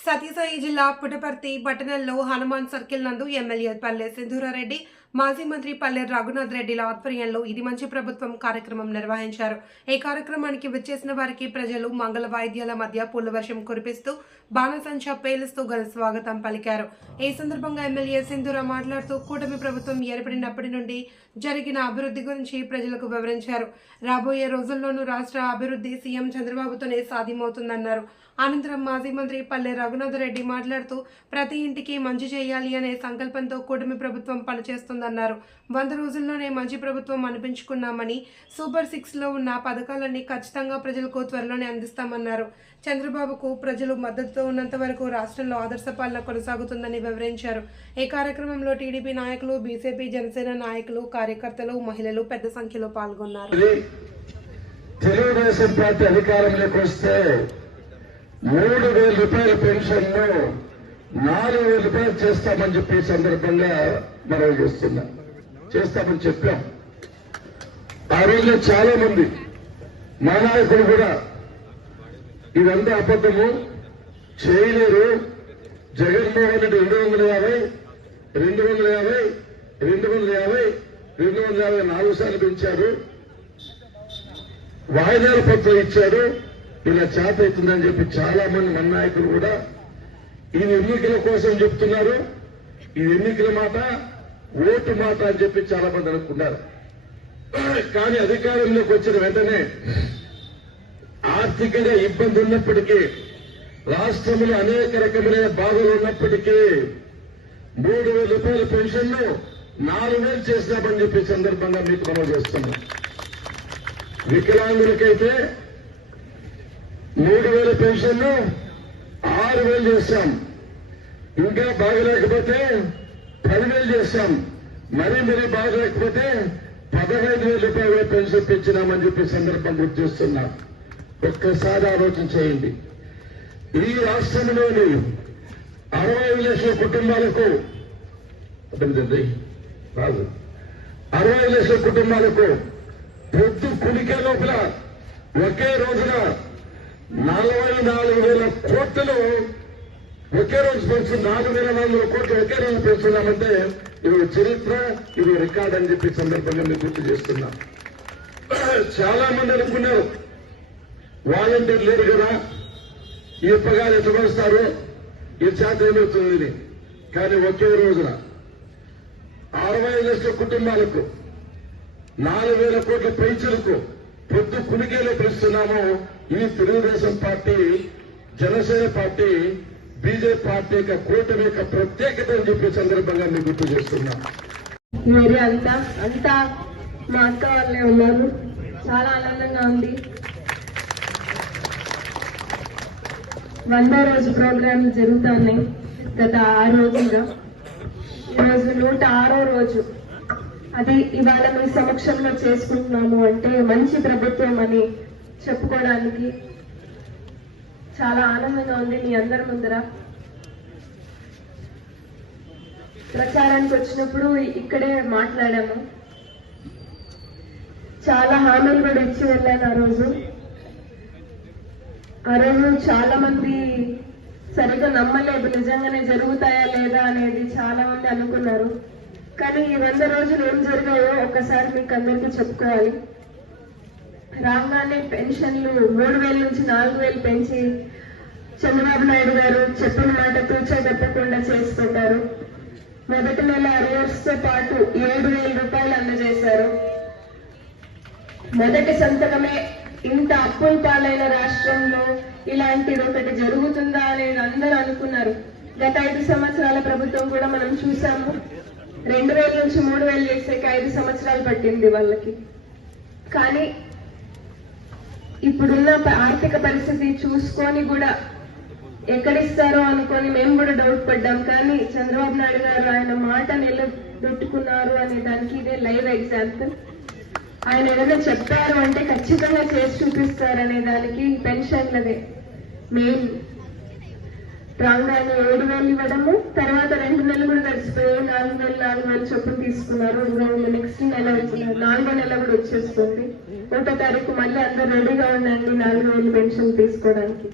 సత్యసాయి జిల్లా పుటపర్తి పట్టణంలో హనుమాన్ సర్కిల్ నందు ఎమ్మెల్యే పల్లె సింధూరారెడ్డి మాజీ మంత్రి పల్లె రఘునాథ్ రెడ్డిల ఆధ్వర్యంలో ఇది మంచి ప్రభుత్వం కార్యక్రమం నిర్వహించారు. ఈ కార్యక్రమానికి విచ్చేసిన వారికి ప్రజలు మంగళ వాయిద్యాల మధ్య పూల వర్షం కురిపిస్తూ బాణసంచ పేలుస్తూ ఘన స్వాగతం పలికారు. ఈ సందర్భంగా ఎమ్మెల్యే సింధురా మాట్లాడుతూ కూటమి ప్రభుత్వం ఏర్పడినప్పటి నుండి జరిగిన అభివృద్ధి గురించి ప్రజలకు వివరించారు. రాబోయే రోజుల్లోనూ రాష్ట్ర అభివృద్ధి సీఎం చంద్రబాబుతోనే సాధ్యమవుతుందన్నారు. అనంతరం మాజీ మంత్రి పల్లె రఘునాథ్ రెడ్డి మాట్లాడుతూ ప్రతి ఇంటికి మంచి చేయాలి అనే సంకల్పంతో కూటమి ప్రభుత్వం చేస్తుందన్నారు. వంద రోజుల్లోనే మంచి ప్రభుత్వం అనిపించుకున్నామని సూపర్ సిక్స్లో ఉన్న పథకాలన్నీ ఖచ్చితంగా ప్రజలకు త్వరలోనే అందిస్తామన్నారు. చంద్రబాబుకు ప్రజలు మద్దతుతో ఉన్నంత వరకు రాష్ట్రంలో ఆదర్శ పాలన కొనసాగుతుందని వివరించారు. ఈ కార్యక్రమంలో టీడీపీ నాయకులు బీజేపీ జనసేన నాయకులు కార్యకర్తలు మహిళలు పెద్ద సంఖ్యలో పాల్గొన్నారు. తెలుగుదేశం పార్టీ అధికారంలోకి వస్తే మూడు వేల రూపాయల పెన్షన్ నాలుగు వేల రూపాయలు చేస్తామని చెప్పి సందర్భంగా మనం చేస్తున్నాం. చేస్తామని చెప్పాం. ఆ రోజులో చాలా మంది మా నాయకులు కూడా ఇదంతా అబద్ధము. చేయలేరు. జగన్మోహన్ రెడ్డి రెండు వందల యాభై రెండు వందల యాభై రెండు వందల యాభై రెండు వందల యాభై నాలుగు సార్లు పెంచారు. వాయిదాల పత్రం ఇచ్చారు. ఇలా చేత అవుతుందని చెప్పి చాలా మంది మన నాయకులు కూడా ఇది ఎన్నికల కోసం చెప్తున్నారు. ఇది ఎన్నికల మాట ఓటు మాట అని చెప్పి చాలా మంది అనుకున్నారు కానీ అధికారంలోకి వచ్చిన వెంటనే ఆర్థికంగా ఇబ్బంది ఉన్నప్పటికీ రాష్ట్రంలో అనేక రకమైన బాధలు ఉన్నప్పటికీ మూడు వేల రూపాయల పెన్షన్ను నాలుగు వేలు చేసినామని చెప్పి సందర్భంగా మీకు మనం చేస్తున్నాం. వికలాంగులకైతే మూడు వేల పెన్షన్ను ఆరు వేలు చేస్తాం ఇంకా బాగలేకపోతే పదివేలు చేస్తాం మరీ మరీ బాగలేకపోతే పదహైదు వేల రూపాయలు పెన్షన్ పెంచినామని చెప్పి సందర్భం గుర్తు చేస్తున్నాం. ఒక్కసారి ఆలోచన చేయండి. ఈ రాష్ట్రంలోని అరవై లక్షల కుటుంబాలకు రాదు అరవై లక్షల కుటుంబాలకు పొద్దు కుడికే లోపల ఒకే రోజున నలభై నాలుగు వేల కోట్లు ఒకే రోజు పెంచు నాలుగు వేల నాలుగు కోట్లు ఒకే రోజు పెంచున్నామంటే ఇది చరిత్ర ఇది రికార్డ్ అని చెప్పి సందర్భంగా మీకు గుర్తు చేస్తున్నా. చాలా మంది అనుకున్నారు వాలంటీర్ లేరు కదా ఈ పగాలు ఎట్లా పరుస్తారు ఈ చేత ఏమవుతుంది కానీ ఒకే రోజున అరవై లక్షల కుటుంబాలకు నాలుగు వేల కోట్ల పెంచులకు పొద్దు కునికేలో పిలుస్తున్నాము ఈ Telugu Desam party Janasena party BJP party యొక్క కూటమి యొక్క ప్రత్యేకత అని చెప్పే సందర్భంగా మీకు గుర్తు చేస్తున్నాం. ఏరియా అంతా అంతా మా అక్క వాళ్ళే ఉన్నారు. చాలా ఆనందంగా ఉంది. వంద రోజు ప్రోగ్రామ్ జరుగుతున్నాయి గత ఆరు రోజులుగా. ఈరోజు నూట ఆరో రోజు. అది ఇవాళ మీ సమక్షంలో చేసుకుంటున్నాము అంటే మంచి ప్రభుత్వం అని చెప్పుకోవడానికి చాలా ఆనందంగా ఉంది మీ అందరి ముందర. ప్రచారానికి వచ్చినప్పుడు ఇక్కడే మాట్లాడాము. చాలా హామీలు కూడా ఇచ్చి వెళ్ళాను ఆ రోజు. ఆ రోజు చాలా మంది సరిగ్గా నమ్మలేదు నిజంగానే జరుగుతాయా లేదా అనేది చాలా మంది అనుకున్నారు. కానీ ఈ వంద రోజులు ఏం జరిగాయో ఒకసారి మీకు అందరికీ చెప్పుకోవాలి. రాగానే పెన్షన్లు మూడు వేల నుంచి నాలుగు వేలు పెంచి చంద్రబాబు నాయుడు గారు చెప్పిన మాట తూచా తప్పకుండా చేసి పెట్టారు మొదటి నెల అరియర్స్తో పాటు ఏడు వేల రూపాయలు అందజేశారు. మొదటి సంతకమే ఇంత అప్పుల పాలైన రాష్ట్రంలో ఇలాంటిది ఒకటి జరుగుతుందా అనేది అందరూ అనుకున్నారు. గత ఐదు సంవత్సరాల ప్రభుత్వం కూడా మనం చూసాము. రెండు వేల నుంచి మూడు వేలు చేసేకి ఐదు సంవత్సరాలు పట్టింది వాళ్ళకి. కానీ ఇప్పుడున్న ఆర్థిక పరిస్థితి చూసుకొని కూడా ఎక్కడిస్తారో అనుకొని మేము కూడా డౌట్ పడ్డాం. కానీ చంద్రబాబు నాయుడు గారు ఆయన మాట నిలబెట్టుకున్నారు అనే దానికి ఇదే లైవ్ ఎగ్జాంపుల్ ఆయన ఏదైనా చెప్పారు అంటే ఖచ్చితంగా చేసి చూపిస్తారనే దానికి పెన్షన్లదే మెయిన్ రాగానే ఏడు వేలు ఇవ్వడము తర్వాత రెండు నెలలు కూడా గడిచిపోయాయి. నాలుగు నెలలు నాలుగు వేలు చొప్పున తీసుకున్నారు. నెక్స్ట్ నెల నాలుగో నెల కూడా వచ్చేస్తుంది. ఒకటో తారీఖు మళ్ళీ అందరు రెడీగా ఉండండి నాలుగు వేలు పెన్షన్ తీసుకోవడానికి.